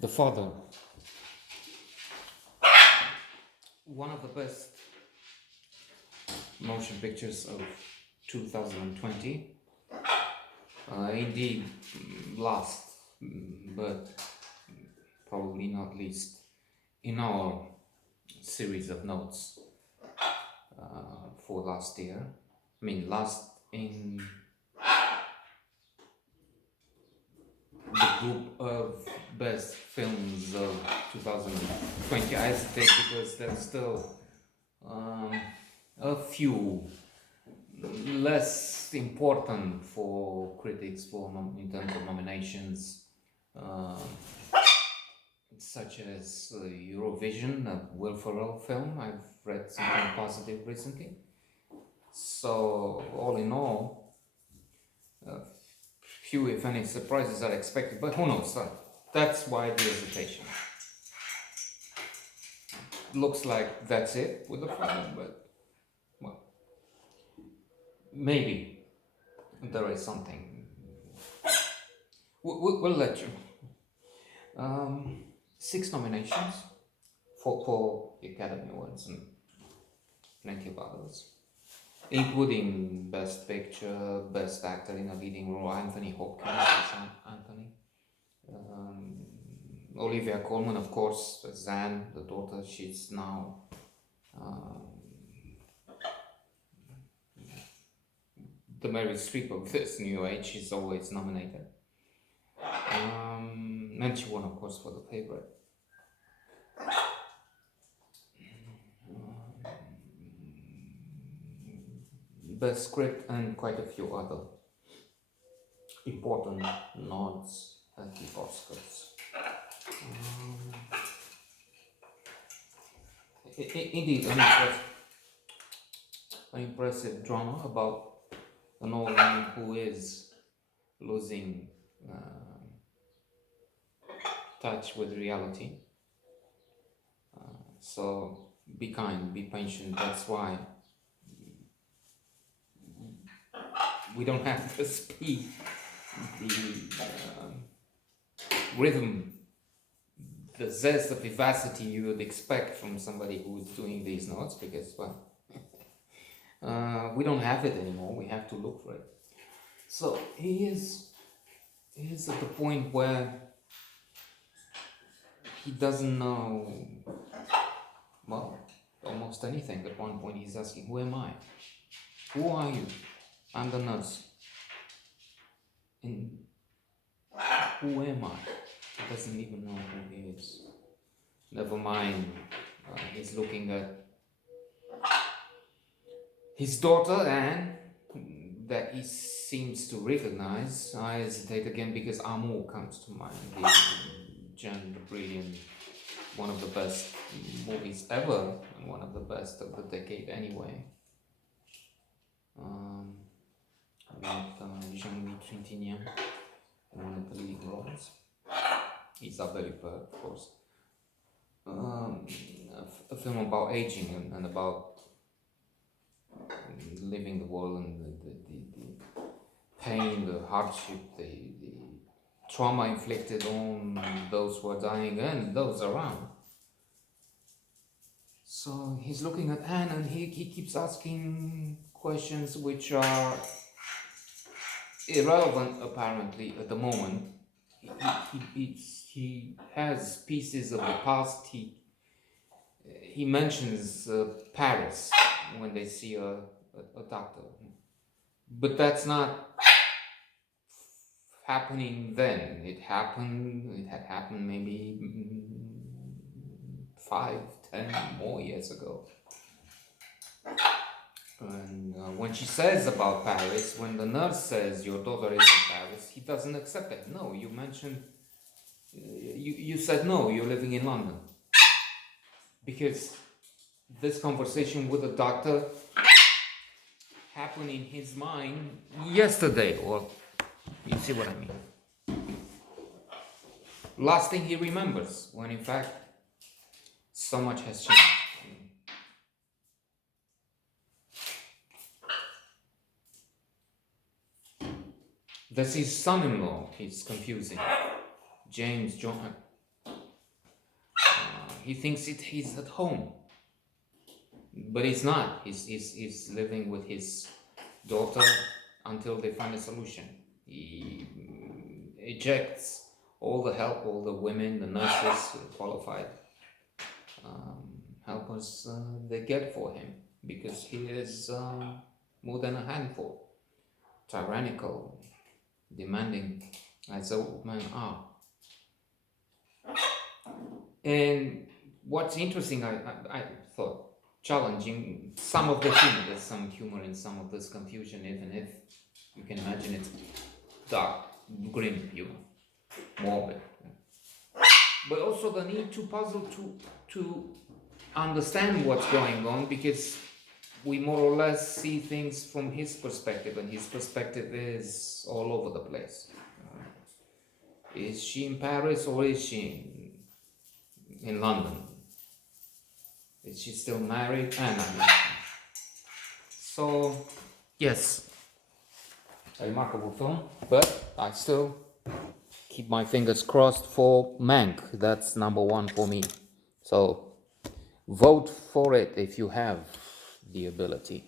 The Father, one of the best motion pictures of 2020. Indeed, last, but probably not least, in our series of notes for last year. I mean, last in the group of best films of 2020. I hesitate because there's still a few less important for critics in terms of nominations, uh, such as Eurovision, a Will Ferrell film. I've read something positive recently. So, all in all, few, if any, surprises are expected, but who knows? That's why the hesitation. Looks like that's it with the final, but well, maybe there is something. We'll let you. 6 nominations for the Academy Awards and plenty of others, including Best Picture, Best Actor in a Leading Role, Anthony Hopkins as Anthony. Olivia Colman, of course, as Anne, the daughter. She's now the Meryl Streep of this new age. She's always nominated. And she won, of course, for The Favorite. Best script and quite a few other important nods at the Oscars. Indeed, an impressive drama about an old man who is losing touch with reality. So be kind, be patient. That's why we don't have the speed, the rhythm, the zest, the vivacity you would expect from somebody who's doing these notes, because, well, we don't have it anymore. We have to look for it. So he is at the point where he doesn't know, well, almost anything. At one point he's asking, who am I? Who are you? I'm the nurse. And who am I? He doesn't even know who he is. Never mind, he's looking at his daughter Anne, that he seems to recognize. I hesitate again because Amour comes to mind. The Jean Brilliant, one of the best movies ever, and one of the best of the decade anyway. With Jean-Louis Trintignant in one of the leading roles. Isabelle Huppert, of course. A film about aging and about living the world and the pain, the hardship, the trauma inflicted on those who are dying and those around. So he's looking at Anne and he keeps asking questions which are irrelevant apparently at the moment. He has pieces of the past. He mentions Paris when they see a doctor, but that's not happening then. It had happened maybe 5, 10 more years ago. And when she says about Paris, when the nurse says your daughter is in Paris, he doesn't accept it. No, you mentioned, you said no, you're living in London. Because this conversation with the doctor happened in his mind yesterday, or you see what I mean. Last thing he remembers, when in fact so much has changed. That's his son-in-law. He's confusing. James John. he thinks he's at home, but he's not. He's living with his daughter until they find a solution. He ejects all the help, all the women, the nurses, qualified helpers they get for him, because he is more than a handful, tyrannical, demanding, as old men are. And what's interesting, I thought, challenging, some of the humor, there's some humor in some of this confusion, even if you can imagine it's dark, grim humor, morbid. But also the need to puzzle to understand what's going on, because we more or less see things from his perspective, and his perspective is all over the place. Is she in Paris or is she in London? Is she still married? So, yes, a remarkable film, but I still keep my fingers crossed for Mank. That's number one for me. So, vote for it if you have the ability.